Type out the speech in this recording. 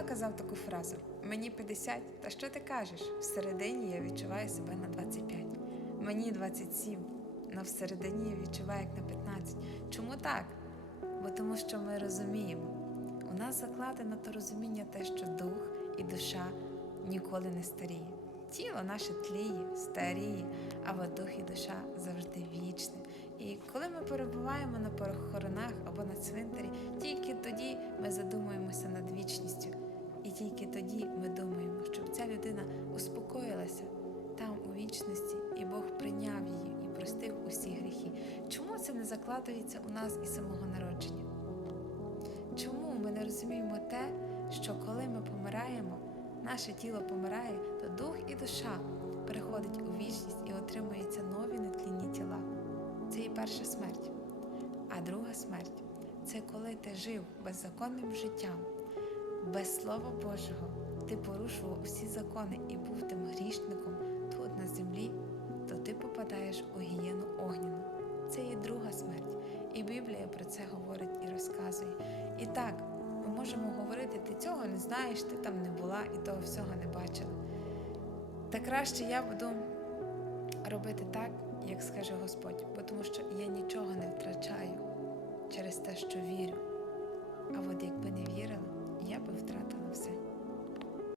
хто казав таку фразу? Мені 50, та що ти кажеш? Всередині я відчуваю себе на 25. Мені 27, але всередині я відчуваю як на 15. Чому так? Бо тому що ми розуміємо. У нас закладено то розуміння те, що дух і душа ніколи не старіє. Тіло наше тліє, старіє, а от дух і душа завжди вічне. І коли ми перебуваємо на похоронах або на цвинтарі, тільки тоді ми задумуємося над вічністю. І тільки тоді ми думаємо, щоб ця людина успокоїлася там у вічності, і Бог прийняв її і простив усі гріхи. Чому це не закладується у нас із самого народження? Чому ми не розуміємо те, що коли ми помираємо, наше тіло помирає, то дух і душа переходить у вічність і отримуються нові нетлінні тіла. Це і перша смерть. А друга смерть це коли ти жив беззаконним життям, без Слова Божого, ти порушував усі закони і був тим грішником тут на землі, то ти попадаєш у гієну огняну. Це є друга смерть. І Біблія про це говорить і розказує. І так, ми можемо говорити, ти цього не знаєш, ти там не була і того всього не бачила. Та краще я буду робити так, як скаже Господь, бо тому що я нічого не втрачаю через те, що вірю.